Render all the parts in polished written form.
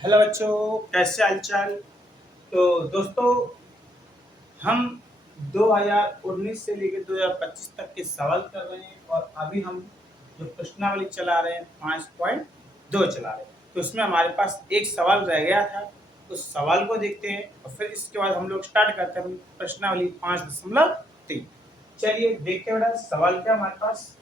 Hello बच्चों, कैसे हालचाल। तो दोस्तों, हम 2019 से लेकर 2025 तक के सवाल कर रहे हैं और अभी हम जो प्रश्नावली चला रहे हैं 5.2 चला रहे हैं। तो उसमें हमारे पास एक सवाल रह गया था, उस सवाल को देखते हैं और फिर इसके बाद हम लोग स्टार्ट करते हैं प्रश्नावली 5.3। चलिए देखते हैं बेटा सवाल क्या हमारे पास।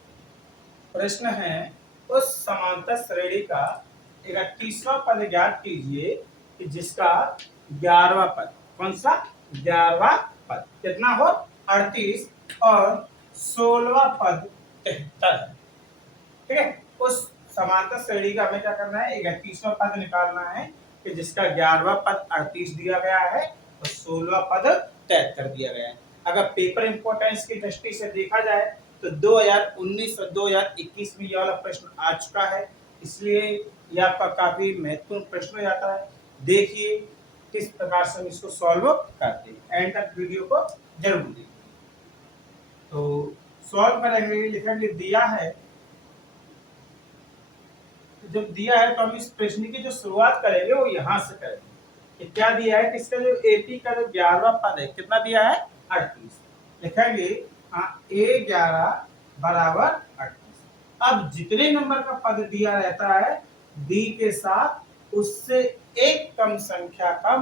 प्रश्न है, उस समांतर श्रेणी का 31वां पद ज्ञात कीजिए कि जिसका 11वां पद, कौन सा 11वां पद कितना हो 38 और 16वां पद 73 है। ठीक है, उस समांतर श्रेणी का हमें क्या करना है, 31वां पद निकालना है कि जिसका 11वां पद 38 दिया गया है और 16वां पद 73 दिया गया है। अगर पेपर इंपॉर्टेंस की दृष्टि से देखा जाए तो 2019 और 2021 में यह वाला प्रश्न आ चुका है, इसलिए यह आपका काफी महत्वपूर्ण प्रश्न हो जाता है। देखिए किस प्रकार से हम इसको सॉल्व करते हैं, एंड तक वीडियो को जरूर देखिए। तो सॉल्व करेंगे, लिखेंगे दिया है, जब दिया है तो हम इस प्रश्न की जो शुरुआत करेंगे वो यहाँ से करेंगे कि क्या दिया है, किसका जो एपी का जो 11वां पद है कितना दिया है 38। लिखेंगे A11 बराबर 38। अब जितने नंबर का पद दिया रहता है डी के साथ उससे एक कम संख्या का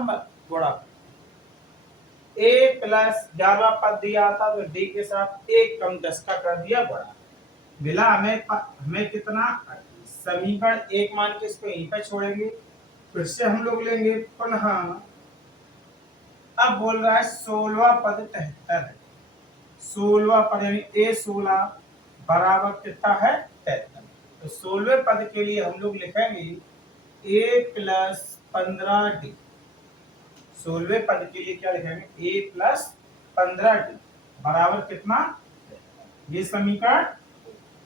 गुणा। A प्लस 11 पद दिया था तो डी के साथ एक कम 10 का कर दिया गुणा। मिला हमें कितना, समीकरण एक मान के इसको यहीं पर छोड़ेंगे। फिर से हम लोग लेंगे पुनः, अब बोल रहा है 16वां पद 73 है। 16वां पद यानी A16 बराबर कितना है 73। तो 16वें पद के लिए हम लोग लिखेंगे A प्लस 15D। 16वें पद के लिए क्या लिखेंगे, A प्लस 15D बराबर कितना, ये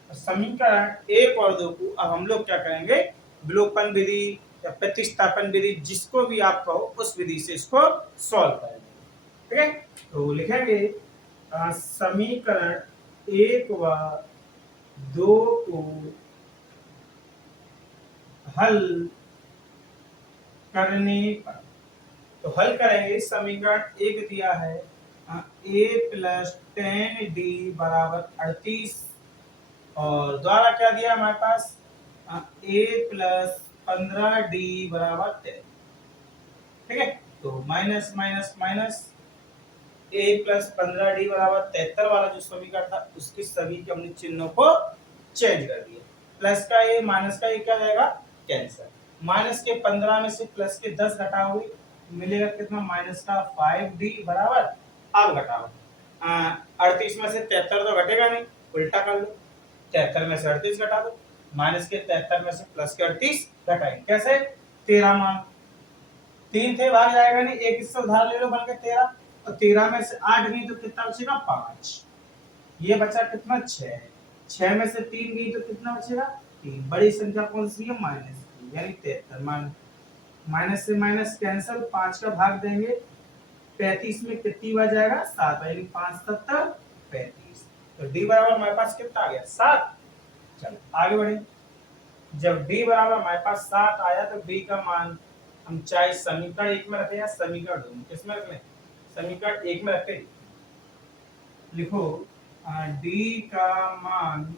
समीकरण एक और दो को अब हम लोग क्या करेंगे, विलोपन विधि या प्रतिस्थापन विधि जिसको भी आप कहो उस विधि से इसको सॉल्व करेंगे। ठीक है, तो लिखेंगे समीकरण एक व दो को हल करने पर, तो हल करेंगे। समीकरण एक दिया है A प्लस 10D बराबर 38 और द्वारा क्या दिया हमारे पास A प्लस 15D बराबर 13। ठीक है, तो minus minus minus A plus 15D बराबर 73 वाला जो समीकरण था उसके सभी के हमने चिन्हों को चेंज कर दिया। प्लस का A माइनस का A क्या जाएगा कैंसिल। माइनस के 15 में से प्लस के 10 घटाओगे मिलेगा कितना, माइनस का 5D बराबर, अब घटाओ 38 में से 73 तो घटेगा नहीं, उल्टा कर लो, 73 में से 38 घटा दो, माइनस के 73 में से प्लस के 38 घटाएंगे कैसे, 13 मान 3 थे भाग जाएगा नहीं, एक इससे उधार ले लो बन के 13 और 13 में से 8 गई तो कितना बचेगा 5, ये बचा कितना 6, 6 में से 3 गई तो कितना बचेगा 3, बड़ी संख्या कौन सी है माइनस की यानी 73। माइनस से माइनस कैंसिल, 5 का भाग देंगे 35 में कितनी बार जाएगा 7, यानी 5 7 35। तो डी बराबर हमारे पास कितना आ गया 7। चलो आगे बढ़े, जब डी बराबर हमारे पास 7 आया तो डी का मान हम चाहे समीकरण एक में रखें या समीकरण दो में, किसमें रख लें, समीकरण एक में रखें। लिखो डी का मान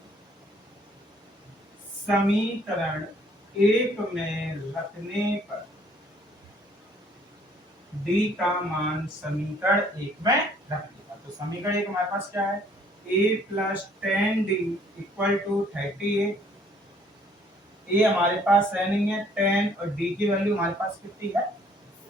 समीकरण एक में रखने पर, डी का मान समीकरण एक में रखने पर, तो समीकरण एक हमारे पास क्या है, a plus 10D equal to 38। A हमारे पास है नहीं है 10 और डी की वैल्यू हमारे पास कितनी है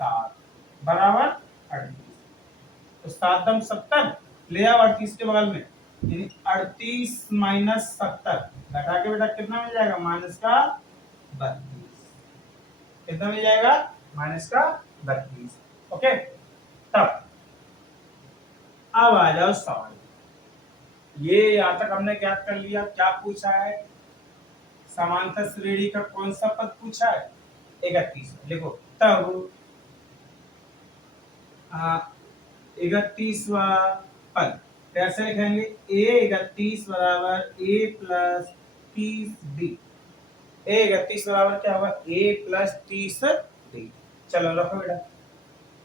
7 बराबर 38। तो 7 दम 70 ले आओ 38 के बगल में, यानी 38 माइनस 70 घटा के बेटा कितना मिल जाएगा माइनस का 32, कितना मिल जाएगा माइनस का 32। ओके, तब अब आ जाओ सवाल, ये यहाँ तक हमने ज्ञात कर लिया। क्या पूछा है, समांतर श्रेणी का कौन सा पद पूछा है 31। लिखो तब 31वां पद कैसे लिखेंगे, A31 बराबर A प्लस 30D। A31 बराबर क्या होगा A प्लस 30D। डी। चलो रखो बेटा,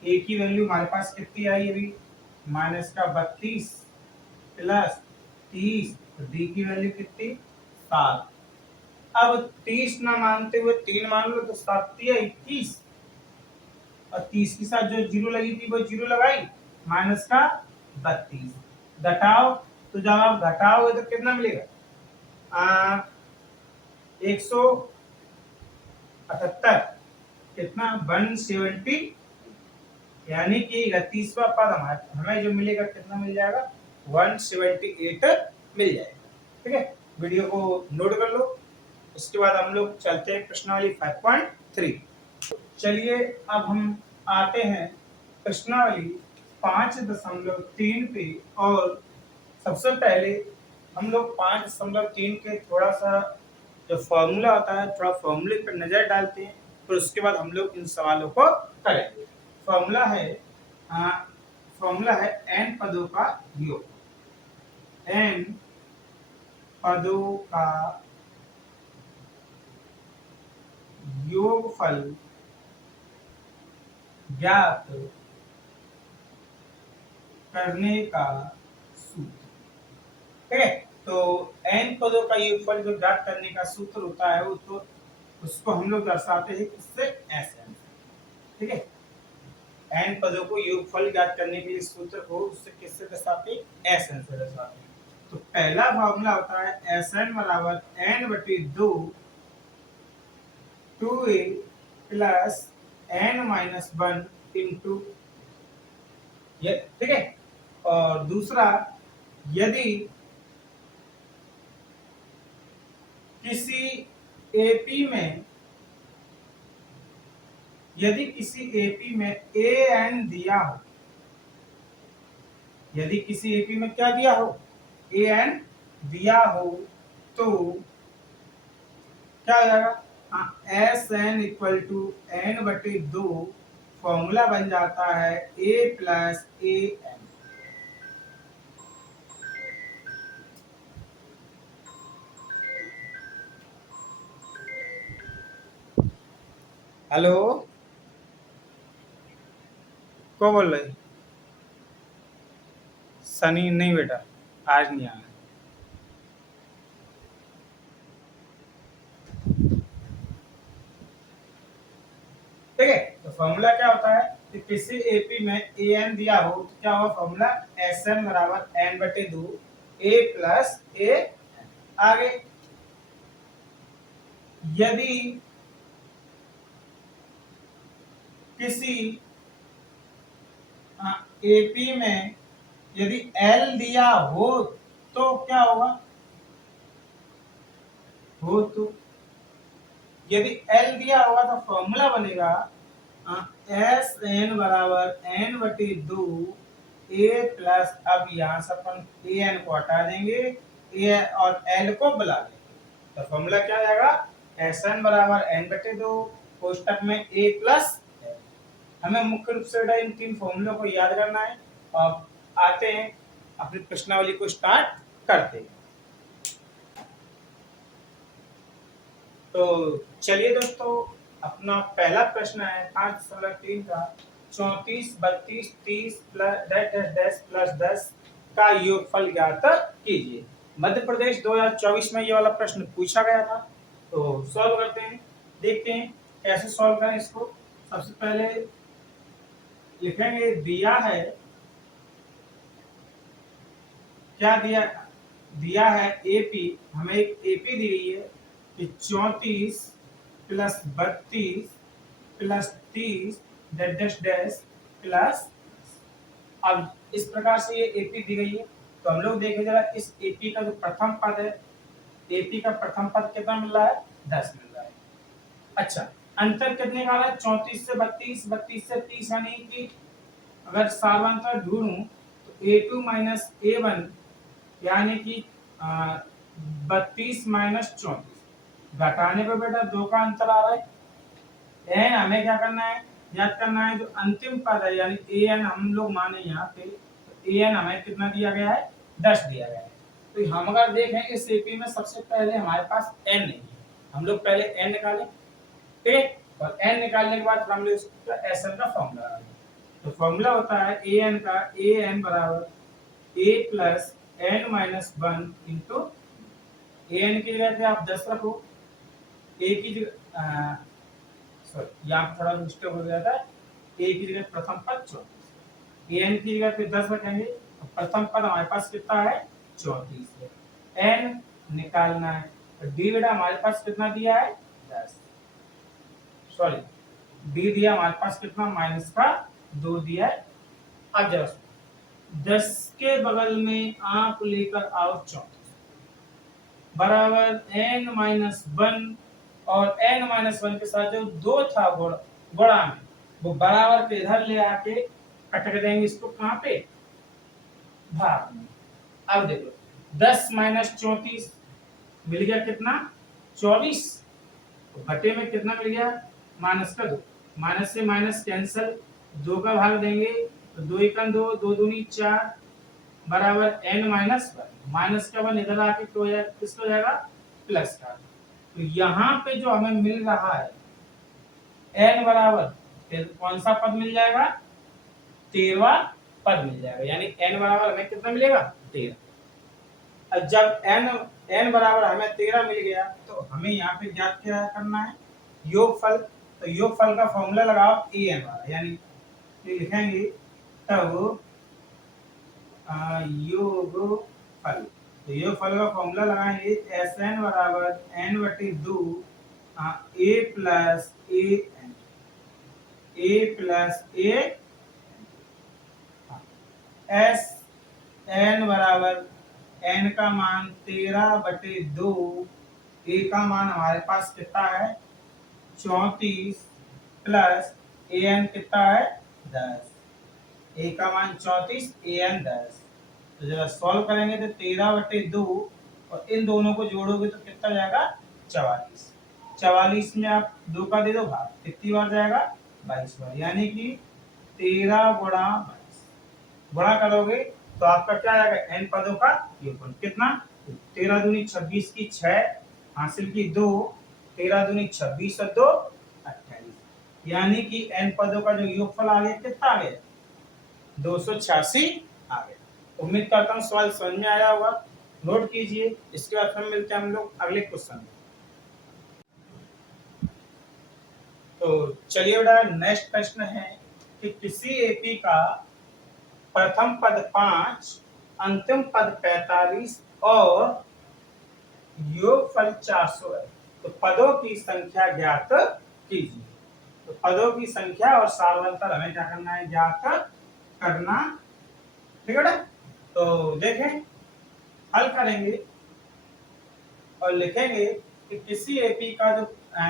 ए की वैल्यू हमारे पास कितनी आई अभी, -32 प्लस 30, तो डी की वैल्यू कितनी 7। अब 30 ना मानते हुए 3 मान लो तो 7 या 21, और 30 के साथ जो जीरो लगी थी वो जीरो लगाई, -32 घटाओ, तो जब आप घटाओगे तो कितना मिलेगा, 178, कितना 170, यानी कि 31वां पद हमें जो मिलेगा कितना मिल जाएगा, 178 मिल जाएगा। ठीक है, वीडियो को नोट कर लो। इसके बाद हम लोग चलते हैं प्रश्नावली 5.3। चलिए अब हम आते हैं प्रश्नावली 5.3 पे, और सबसे पहले हम लोग 5.3 के थोड़ा सा जो फॉर्मूला होता है, थोड़ा फॉर्मूले पर नजर डालते हैं, फिर उसके बाद हम लोग इन सवालों को करेंगे। फॉर्मूला है n पदों का योग, n पदों का योगफल ज्ञात करने का सूत्र। ठीक है, तो n पदों का योगफल जो ज्ञात करने का सूत्र होता है वो तो उसको हम लोग दर्शाते हैं किससे, Sn। ठीक है, n पदों को योगफल ज्ञात करने के लिए सूत्र को उससे किससे दर्शाते हैं, Sn से दर्शाते हैं। तो पहला फॉर्मूला होता है Sn बराबर n/2 2a plus n-1 into, ठीक है। और दूसरा, यदि किसी एपी में an दिया हो, यदि किसी एपी में क्या दिया हो, an दिया हो, तो क्या हो जाएगा, Sn equal to n/2, formula बन जाता है a प्लस an। हेलो, को बोल रहे, सनी नहीं बेटा, आज नहीं आना। ठीक है, तो फॉर्मूला क्या होता है कि किसी एपी में an दिया हो तो क्या होगा, फॉर्मूला Sn बराबर n/2 a प्लस a। आगे, यदि किसी एपी में यदि L दिया हो तो क्या होगा, हो तो यदि L दिया होगा तो फॉर्मूला बनेगा Sn बराबर n/2 a प्लस, अब यहाँ से अपन an को हटा देंगे, a और L को बुला देंगे, तो फॉर्मूला क्या आ जाएगा, Sn बराबर n/2 कोष्टक में a प्लस। हमें मुख्य रूप से इन तीन फॉर्मूलों को याद करना है, और आते हैं अपनी प्रश्नावली को स्टार्ट करते हैं। तो चलिए दोस्तों, अपना पहला प्रश्न है 5.3 का, 34, 32, 30 प्लस 10 का योगफल ज्ञात कीजिए। मध्य प्रदेश 2024 में ये वाला प्रश्न पूछा गया था, तो सॉल्व करते हैं, देखते हैं कैसे सॉल्व करें इसको। सबसे पहले लिखेंगे, दिया है, क्या दिया है एपी, हमें एक एपी दी गई है कि 34 प्लस 32 प्लस 30 डैश प्लस। अब इस प्रकार से ये एपी दी गई है, तो हम लोग देखें जरा इस एपी का जो प्रथम पद है, एपी का प्रथम पद कितना मिल रहा है, 10 मिल रहा है। अच्छा, अंतर कितने का आ रहा है, 34 से 32, 32 से 30, यानी कि अगर सामांतर ढूंढूं तो a2 माइनस a1, यानी कि 32 माइनस 34, घटाने पर बेटा 2 का अंतर आ रहा है। n हमें क्या करना है, याद करना है, जो अंतिम पद है यानी an हम लोग माने यहाँ पे, तो an हमें कितना दिया गया है, 10 दिया गया है। तो हम अगर देखें इस एपी में सबसे पहले हमारे पास n नहीं है, हम लोग पहले n निकालें, ठीक है, और एन निकालने के बाद हम लोग इसका एस एन का फॉर्मूला लगाएंगे। तो फॉर्मूला होता है ए एन का, ए एन बराबर A plus N minus one into A N की जगह पे आप 10 रखो, ए की जगह सॉरी यहाँ पे थोड़ा मिस्टेक हो गया था, ए की जगह प्रथम पद 34, ए एन की जगह पे 10 रखेंगे, तो प्रथम पद हमारे पास कितना है 34 है। एन निकालना है, तो डी बेटा हमारे पास कितना दिया है 10, सॉरी डी दिया हमारे पास कितना माइनस का 2 दिया है। अब जरा 10 के बगल में आप लेकर आओ 34 बराबर n माइनस वन, और n माइनस वन के साथ जो 2 था गुणा में वो बराबर पे इधर ले आके कटक देंगे इसको कहाँ पे भाग में। अब देखो 10 माइनस 34 मिल गया कितना 24, तो घटे में कितना मिल गया माइनस का 2, माइनस से माइनस कैंसिल, 2 का भाग देंगे तो 2 एकम 2, 2 दूनी 4 बराबर n माइनस वन, माइनस का 1 इधर आके किसको जाएगा प्लस का। तो यहाँ पे जो हमें मिल रहा है n बराबर फिर कौन सा पद मिल जाएगा 13वां पद मिल जाएगा, यानी n बराबर हमें कितना मिलेगा 13। अब जब n बराबर हमें 13 मिल गया तो हमें यहाँ पे ज्ञात क्या करना है योगफल। तो योगफल का फॉर्मूला लगाओ a n वाला, यानी लिखेंगे तब योगफल, तो योगफल का फॉर्मूला लगाएंगे एस एन बराबर n बटे 2 ए प्लस ए एस एन बराबर n का मान 13 बटे 2, ए का मान हमारे पास कितना है 34 प्लस ए एन कितना है 10, ए का मान 34 ए एन 10। तो जब सॉल्व करेंगे तो 13 बटे 2 और इन दोनों को जोड़ोगे तो कितना जाएगा 44, 44 में आप 2 का दे दो भाग, कितनी बार जाएगा 22 बार, यानी कि 13 गुणा 22 गुणा करोगे तो आपका क्या आएगा n पदों का योगफल कितना 13 दूनी 26 की 6 हासिल की 2, 13 दूनी 26 और 2 28, यानी कि n पदों का जो योगफल आ गया कितना आ गया 286 आ गया। उम्मीद करता हूँ सवाल समझ में आया होगा, नोट कीजिए। इसके बाद हम मिलते हैं हम लोग अगले क्वेश्चन में। तो चलिए बेटा नेक्स्ट प्रश्न है कि किसी एपी का प्रथम पद 5, अंतिम पद 45 और योगफल 400 है, तो पदों की संख्या ज्ञात कीजिए। तो पदों की संख्या और सारवंतर हमें क्या करना है ज्ञात करना, ठीक है बेटा। तो देखें हल करेंगे और लिखेंगे कि किसी एपी का जो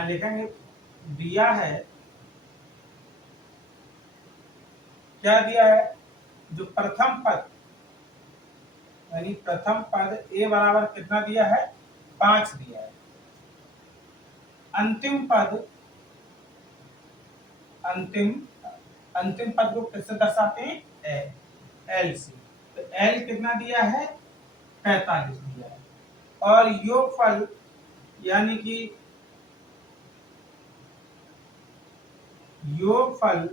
लिखेंगे दिया है, क्या दिया है जो प्रथम पद यानी प्रथम पद ए बराबर कितना दिया है 5 दिया है, अंतिम पद अंतिम पद को किससे दर्शाते हैं एल से, तो एल कितना दिया है 45 दिया है, और योगफल यानी कि योगफल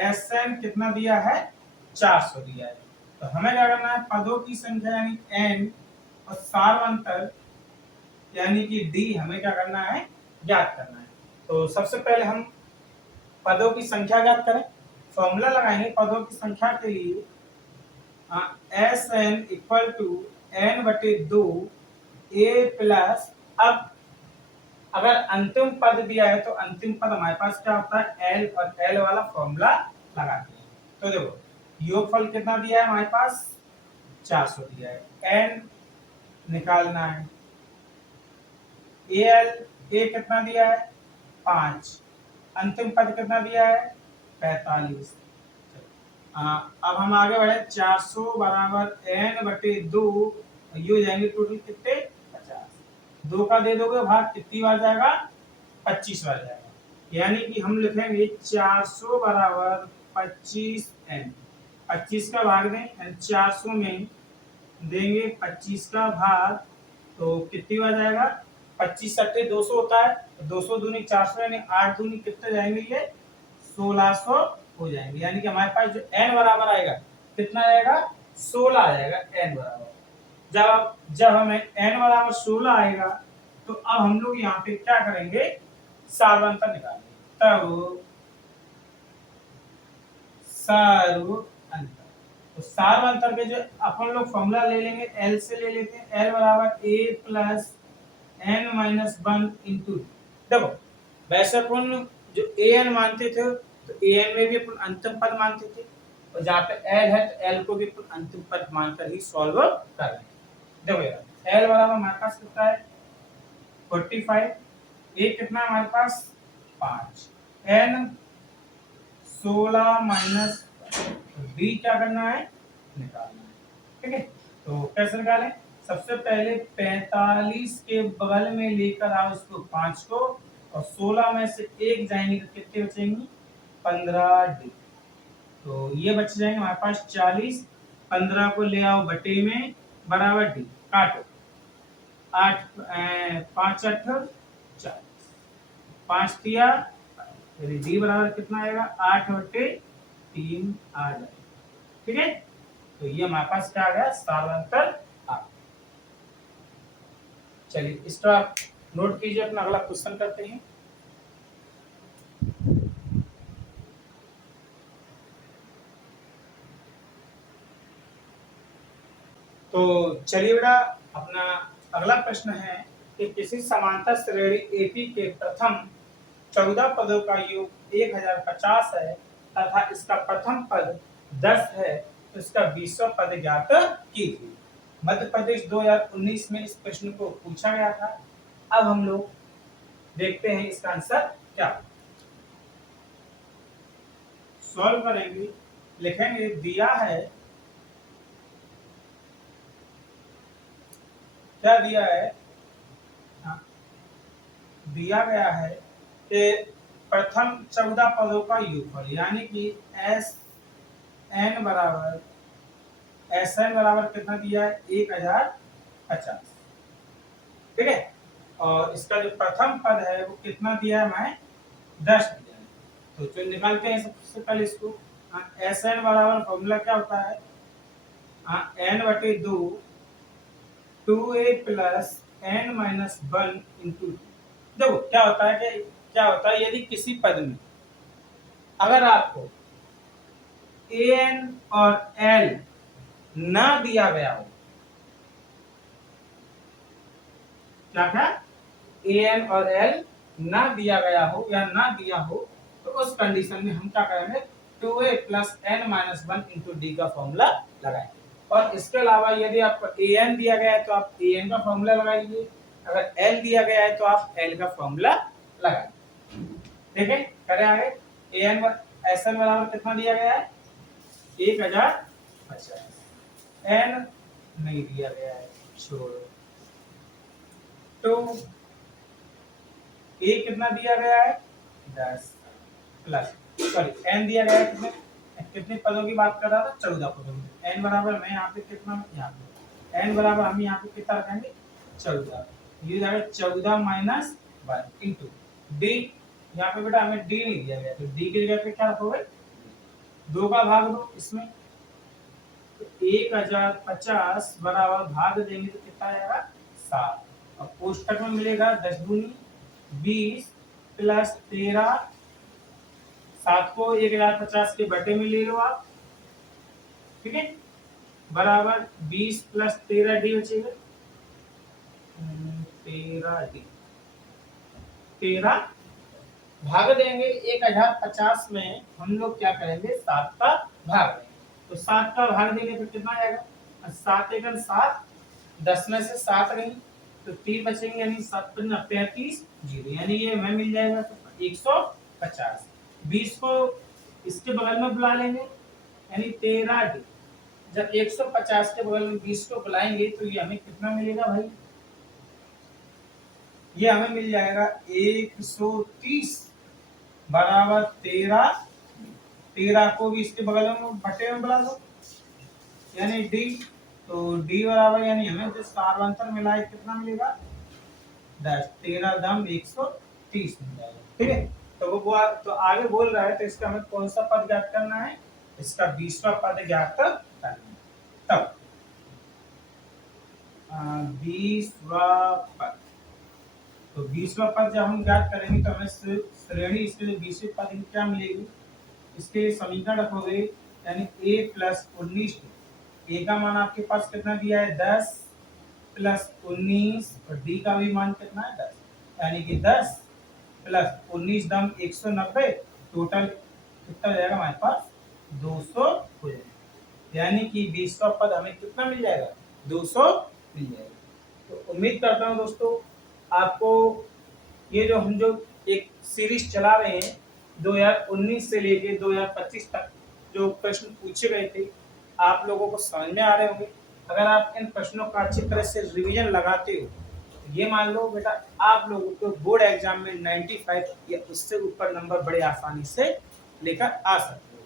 एस एन कितना दिया है 400 दिया है। तो हमें क्या करना है पदों की संख्या यानी एन और सारवंतर यानी कि डी हमें क्या करना है ज्ञात करना है। तो सबसे पहले हम पदों की संख्या ज्ञात करें, फॉर्मूला लगाएंगे पदों की संख्या के लिए S n equal to n बटे 2 ए प्लस, अब अगर अंतिम पद दिया है तो अंतिम पद हमारे पास क्या होता है एल, और एल वाला फॉर्मूला लगाते हैं। तो देखो योगफल कितना दिया है हमारे पास 400 दिया है, एन निकालना है, ए कितना दिया है 5, अंतिम पद कितना दिया है 45। अब हम आगे बढ़े 400 बराबर एन बटे 2, ये हो जाएंगे टोटल कितने 50, 2 का दे दोगे भाग कितनी बार जाएगा 25 बार जाएगा, यानी कि हम लिखेंगे 400 बराबर 25 एन, 25 का भाग दें 400 में देंगे 25 का भाग, तो कितनी बार जाएगा 25 सट्टे 200 होता है, 200 दूनी 400 यानी 8 दूनी कितने जाएंगे, ये 1600 हो जाएंगे। यानी कि हमारे पास जो n बराबर आएगा कितना आएगा, 16 आ जाएगा n बराबर। जब हमें n बराबर 16 आएगा तो अब हम लोग यहाँ पे क्या करेंगे, सार्वंतर निकालेंगे। तब सार्वंतर, तो सार्वंतर के जो अपन लोग फॉर्मूला ले लेंगे, L से ले लेते हैं। L बराबर a plus n minus 1 into. देखो वैसे अपन जो an मानते थे तो an में भी अपन अंतिम पद मानते थे, और जहाँ पे l है तो l को भी अपन अंतिम पद मानकर ही सॉल्व कर रहे हैं। देखो यार l बराबर हमारे पास कितना है 45, a कितना है हमारे पास 5, n 16 माइनस b क्या करना है, निकालना है। ठीक है, तो कैसे निकालें, सबसे पहले 45 के बगल में लेकर आओ इसको 5 को, और 16 में से 1 जाएंगे तो कितने बचेंगे 15 डी। तो ये बच जाएंगे हमारे पास 40, 15 को ले आओ बटे में बराबर डी, काटो 8 5 8 40, 5 दिया डी बराबर कितना आएगा 8 बटे 3 आ जाएगा। ठीक है, तो ये हमारे पास क्या आ गया, सार्वंतर आ। चलिए इसको आप नोट कीजिए, अपना अगला क्वेश्चन करते हैं। तो चलिए बेटा, अपना अगला प्रश्न है कि किसी समांतर श्रेणी एपी के प्रथम 14 पदों का योग 1050 है तथा इसका प्रथम पद 10 है, तो इसका 20वां पद ज्ञात कीजिए। मध्य प्रदेश 2019 में इस प्रश्न को पूछा गया था। अब हम लोग देखते हैं इसका आंसर क्या, सॉल्व करेंगे। लिखेंगे दिया है, क्या दिया है, दिया गया है कि प्रथम 14 पदों का योगफल, यानी कि एस एन बराबर कितना दिया है 1050। ठीक है, और इसका जो प्रथम पद है वो कितना दिया है, मैं 10 दिया है। तो चलो निकालते हैं सबसे पहले इसको। एस एन बराबर फॉर्मूला क्या होता है, एन बटे 2 2a plus n minus 1 into. देखो क्या होता है कि क्या होता है, यदि किसी पद में अगर आपको an और l ना दिया गया हो, क्या an और l ना दिया गया हो या ना दिया हो, तो उस कंडीशन में हम क्या करेंगे 2a plus n minus 1 into D का फॉर्मूला लगाएंगे। और इसके अलावा यदि आपको an दिया गया है तो आप an का फॉर्मूला लगाइए, अगर l दिया गया है तो आप l का फॉर्मूला लगाइए। ठीक है, करें आगे। an एसएन बराबर कितना दिया गया है 1050, n नहीं दिया गया है, छोड़ो। तो a कितना दिया गया है 10 प्लस, सॉरी n दिया गया है कितने कितने पदों की बात कर रहा था, 14 पदों की। n बराबर मैं यहाँ पे कितना, यहाँ पे n बराबर हम यहाँ पे कितना रखेंगे 14, ये जाएगा 14 माइनस 1 इंटू डी। यहाँ पे बेटा हमें डी नहीं दिया गया, तो डी की जगह पे क्या रखोगे 2 का भाग दो इसमें, तो 1050 बराबर भाग देंगे तो कितना आएगा 7, और कोष्टक में मिलेगा 10 दूनी 20 प्लस 13, 7 को 1050 के बटे में ले लो आप। ठीक है, बराबर 20 प्लस 13 डी बचेगा 13 डी, 13 भाग देंगे 1050 में हम लोग क्या करेंगे 7 का भाग देंगे, तो 7 का भाग देंगे तो कितना आएगा 7 एकम 7, 10 में से 7 गई तो 3 बचेंगे, यानी 7 पंजा 35 जीरो, यानी ये हमें मिल जाएगा 150। 20 को इसके बगल में बुला लेंगे यानी 13 डी। जब 150 के बगल में 20 को बुलाएंगे तो ये हमें कितना मिलेगा भाई, ये हमें मिल जाएगा 130 बराबर 13 को भी इसके बगल में बटे में बुला दो यानी डी, तो डी बराबर यानी हमें जो सार्वंतर मिला है कितना मिलेगा 10, 13 दम 130 मिल जाएगा। ठीक है, तो वो तो आगे बोल रहा है, तो इसका हमें कौन सा पद ज्ञात करना है, इसका 20वां पद ज्ञात करना है। तब 20वां पद, तो 20वां पद जब हम ज्ञात करेंगे तो हमें श्रेणी इसके लिए 20वें पद की क्या मिलेगी, इसके लिए समीकरण रखोगे, यानी a प्लस 19, a का मान आपके पास कितना दिया है 10 प्लस 19 और d का भी मान कितना है 10, यानी कि 10 प्लस 19 दम 190, टोटल कितना जाएगा हमारे पास 200 हो जाएगा, यानी कि 20वां पद हमें कितना मिल जाएगा 200 मिल जाएगा। तो उम्मीद करता हूँ दोस्तों आपको ये जो एक सीरीज चला रहे हैं 2019 से लेके 2025 तक जो प्रश्न पूछे गए थे आप लोगों को समझ में आ रहे होंगे। अगर आप इन प्रश्नों का अच्छी तरह से रिवीजन लगाते हो तो ये मान लो बेटा आप लोगों को बोर्ड एग्जाम में 95 या उससे ऊपर नंबर बड़े आसानी से लेकर आ सकते हो।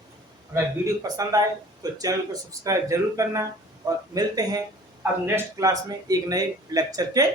अगर वीडियो पसंद आए तो चैनल को सब्सक्राइब जरूर करना और मिलते हैं अब नेक्स्ट क्लास में एक नए लेक्चर के